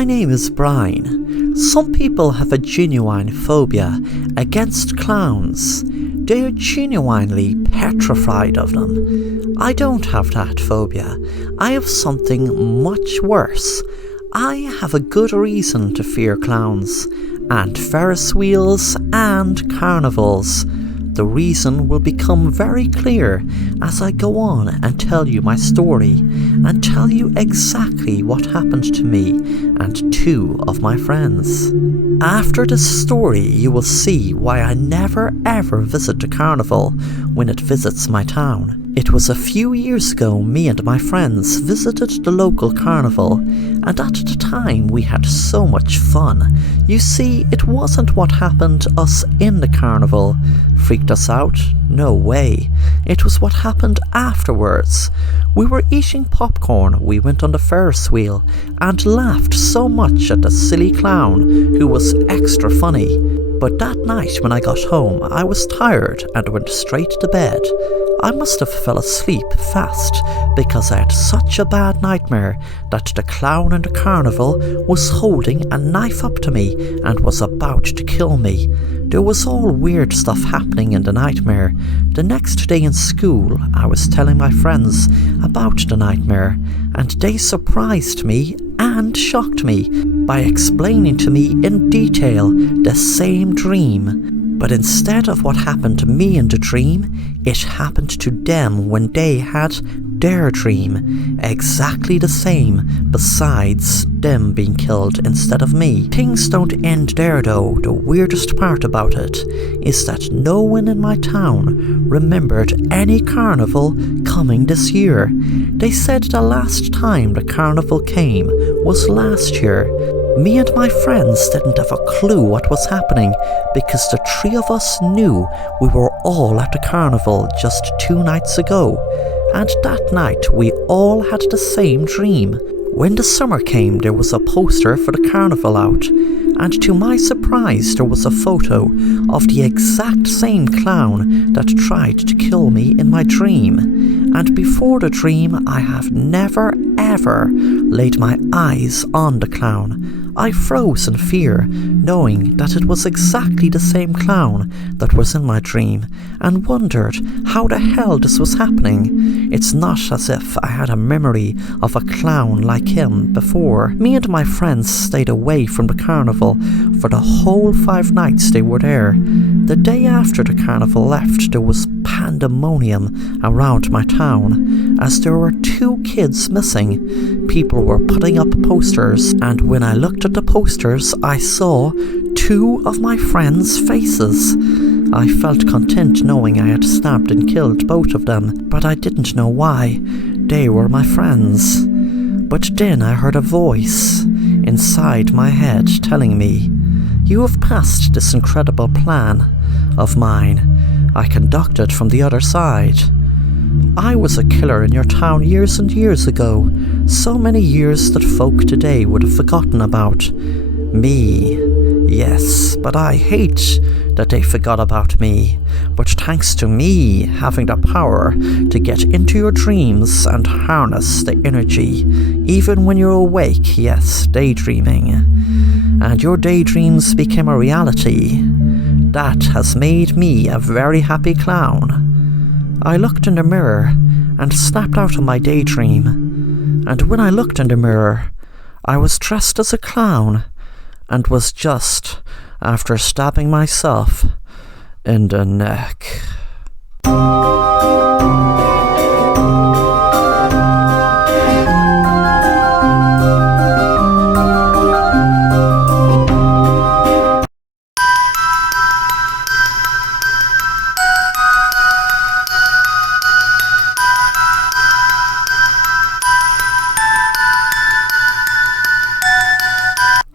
My name is Brian. Some people have a genuine phobia against clowns. They are genuinely petrified of them. I don't have that phobia. I have something much worse. I have a good reason to fear clowns, and Ferris wheels and carnivals. The reason will become very clear as I go on and tell you my story and tell you exactly what happened to me and two of my friends. After this story you will see why I never ever visit a carnival when it visits my town. It was a few years ago me and my friends visited the local carnival, and at the time we had so much fun. You see, it wasn't what happened to us in the carnival freaked us out, no way. It was what happened afterwards. We were eating popcorn, we went on the Ferris wheel and laughed so much at the silly clown who was extra funny. But that night when I got home, I was tired and went straight to bed. I must have fell asleep fast because I had such a bad nightmare that the clown in the carnival was holding a knife up to me and was about to kill me. There was all weird stuff happening in the nightmare. The next day in school, I was telling my friends about the nightmare, and they surprised me and shocked me by explaining to me in detail the same dream. But instead of what happened to me in the dream, it happened to them when they had their dream. Exactly the same, besides them being killed instead of me. Things don't end there though. The weirdest part about it is that no one in my town remembered any carnival coming this year. They said the last time the carnival came was last year. Me and my friends didn't have a clue what was happening because the three of us knew we were all at the carnival just 2 nights ago, and that night we all had the same dream. When the summer came, there was a poster for the carnival out, and to my surprise there was a photo of the exact same clown that tried to kill me in my dream. And before the dream I have never ever laid my eyes on the clown. I froze in fear, knowing that it was exactly the same clown that was in my dream, and wondered how the hell this was happening. It's not as if I had a memory of a clown like him before. Me and my friends stayed away from the carnival for the whole 5 nights they were there. The day after the carnival left, there was pandemonium around my town, as there were 2 kids missing. People were putting up posters, and when I looked at the posters, I saw 2 of my friends' faces. I felt content knowing I had stabbed and killed both of them, but I didn't know why. They were my friends. But then I heard a voice inside my head telling me, "You have passed this incredible plan of mine. I conducted from the other side. I was a killer in your town years and years ago, so many years that folk today would have forgotten about me. Yes, but I hate that they forgot about me. But thanks to me having the power to get into your dreams and harness the energy, even when you're awake, yes, daydreaming, and your daydreams became a reality, that has made me a very happy clown. I looked in the mirror and snapped out of my daydream, and when I looked in the mirror, I was dressed as a clown and was just after stabbing myself in the neck."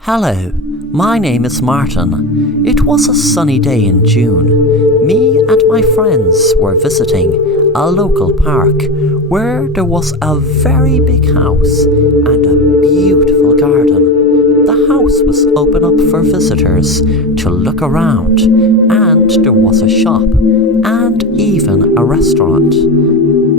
Hello, my name is Martin. It was a sunny day in June. Me and my friends were visiting a local park where there was a very big house and a beautiful garden. The house was open up for visitors to look around, and there was a shop and even a restaurant.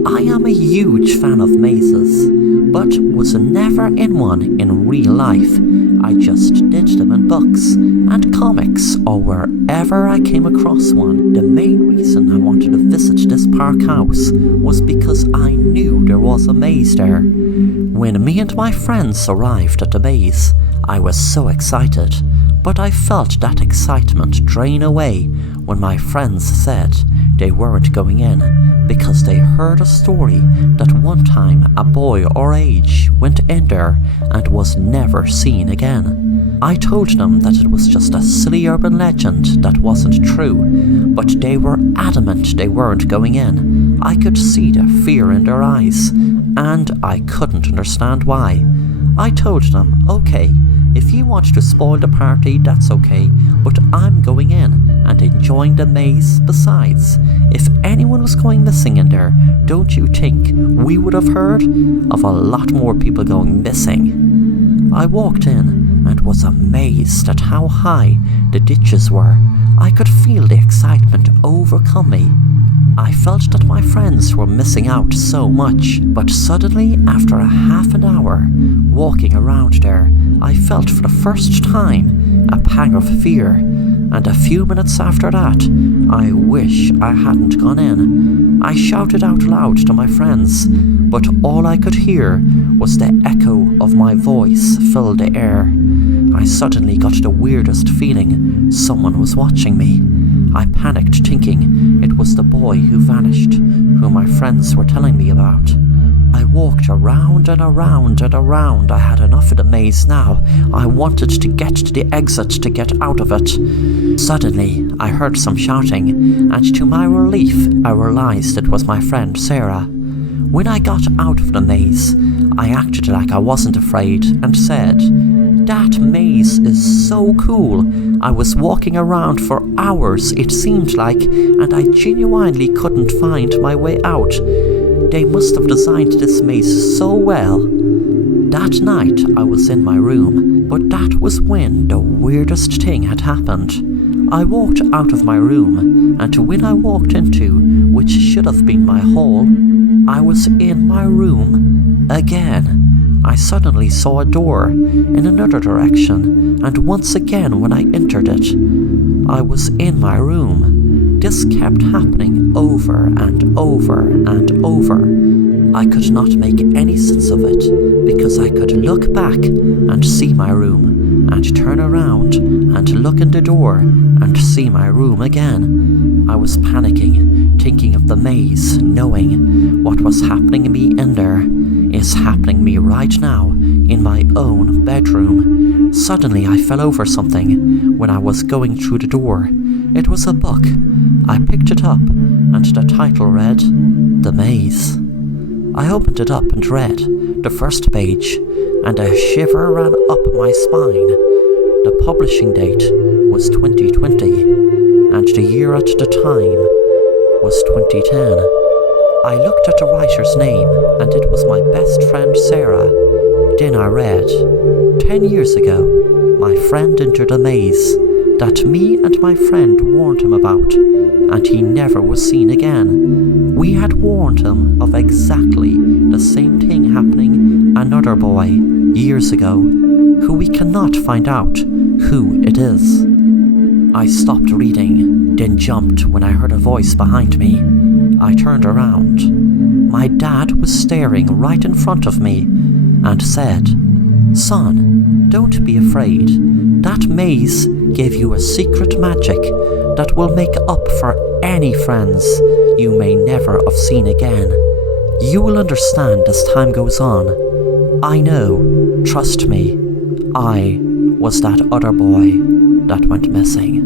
I am a huge fan of mazes, but was never in one in real life. I just did them in books and comics or wherever I came across one. The main reason I wanted to visit this park house was because I knew there was a maze there. When me and my friends arrived at the maze, I was so excited, but I felt that excitement drain away when my friends said they weren't going in because they heard a story that one time a boy our age went in there and was never seen again. I told them that it was just a silly urban legend that wasn't true, but they were adamant they weren't going in. I could see the fear in their eyes, and I couldn't understand why. I told them, okay, if you want to spoil the party, that's okay, but I'm going in and enjoying the maze. Besides, if anyone was going missing in there, don't you think we would have heard of a lot more people going missing? I walked in and was amazed at how high the ditches were. I could feel the excitement overcome me. I felt that my friends were missing out so much, but suddenly, after a half an hour walking around there, I felt for the first time a pang of fear, and a few minutes after that, I wish I hadn't gone in. I shouted out loud to my friends, but all I could hear was the echo of my voice fill the air. I suddenly got the weirdest feeling someone was watching me. I panicked, thinking it was the boy who vanished, who my friends were telling me about. I walked around and around and around. I had enough of the maze now. I wanted to get to the exit to get out of it. Suddenly, I heard some shouting, and to my relief, I realized it was my friend Sarah. When I got out of the maze, I acted like I wasn't afraid and said, "That maze is so cool. I was walking around for hours, it seemed like, and I genuinely couldn't find my way out. They must have designed this maze so well." That night I was in my room, but that was when the weirdest thing had happened. I walked out of my room, and when I walked into, which should have been my hall, I was in my room again. I suddenly saw a door in another direction, and once again when I entered it, I was in my room. This kept happening over and over and over. I could not make any sense of it, because I could look back and see my room, and turn around and look in the door and see my room again. I was panicking, thinking of the maze, knowing what was happening to me in there is happening to me right now in my own bedroom. Suddenly I fell over something when I was going through the door. It was a book. I picked it up, and the title read, "The Maze." I opened it up and read the first page, and a shiver ran up my spine. The publishing date was 2020, and the year at the time was 2010. I looked at the writer's name, and it was my best friend Sarah. Then I read, 10 years ago, my friend entered a maze that me and my friend warned him about, and he never was seen again. We had warned him of exactly the same thing happening another boy years ago, who we cannot find out who it is. I stopped reading, then jumped when I heard a voice behind me. I turned around. My dad was staring right in front of me and said, "Son, don't be afraid. That maze gave you a secret magic that will make up for any friends you may never have seen again. You will understand as time goes on. I know, trust me, I was that other boy that went missing."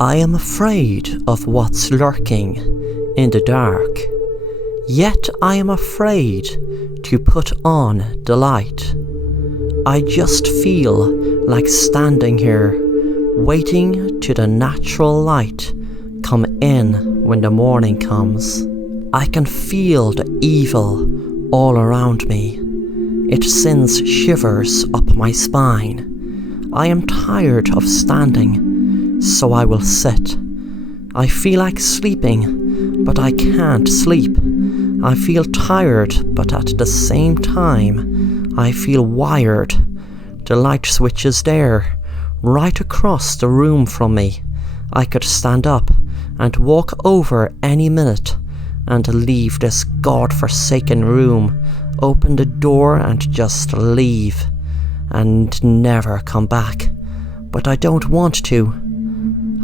I am afraid of what's lurking in the dark, yet I am afraid to put on the light. I just feel like standing here, waiting to the natural light come in when the morning comes. I can feel the evil all around me. It sends shivers up my spine. I am tired of standing, so I will sit. I feel like sleeping, but I can't sleep. I feel tired, but at the same time, I feel wired. The light switch is there, right across the room from me. I could stand up and walk over any minute and leave this God-forsaken room, open the door and just leave, and never come back. But I don't want to.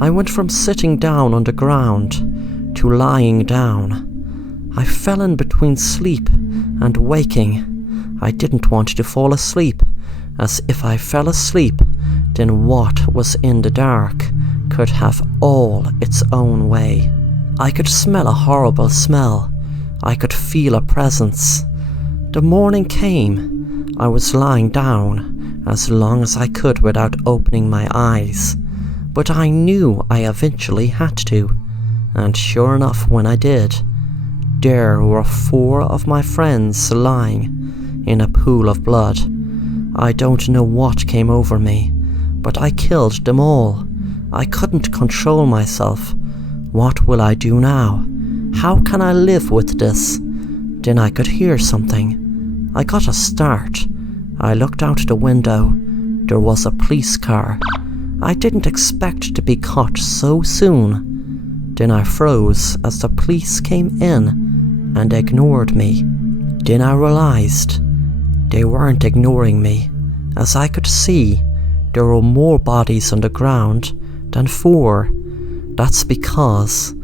I went from sitting down on the ground to lying down. I fell in between sleep and waking. I didn't want to fall asleep, as if I fell asleep, then what was in the dark could have all its own way. I could smell a horrible smell. I could feel a presence. The morning came. I was lying down as long as I could without opening my eyes, but I knew I eventually had to, and sure enough, when I did, there were 4 of my friends lying in a pool of blood. I don't know what came over me, but I killed them all. I couldn't control myself. What will I do now? How can I live with this? Then I could hear something. I got a start. I looked out the window. There was a police car. I didn't expect to be caught so soon. Then I froze as the police came in and ignored me. Then I realized they weren't ignoring me. As I could see, there were more bodies on the ground than 4. That's because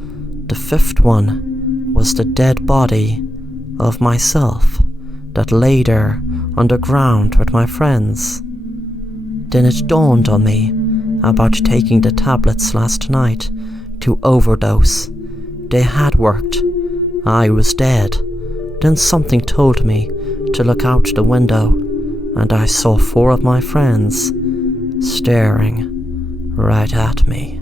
the 5th one was the dead body of myself that lay there on the ground with my friends. Then it dawned on me about taking the tablets last night to overdose. They had worked. I was dead. Then something told me to look out the window, and I saw 4 of my friends staring right at me.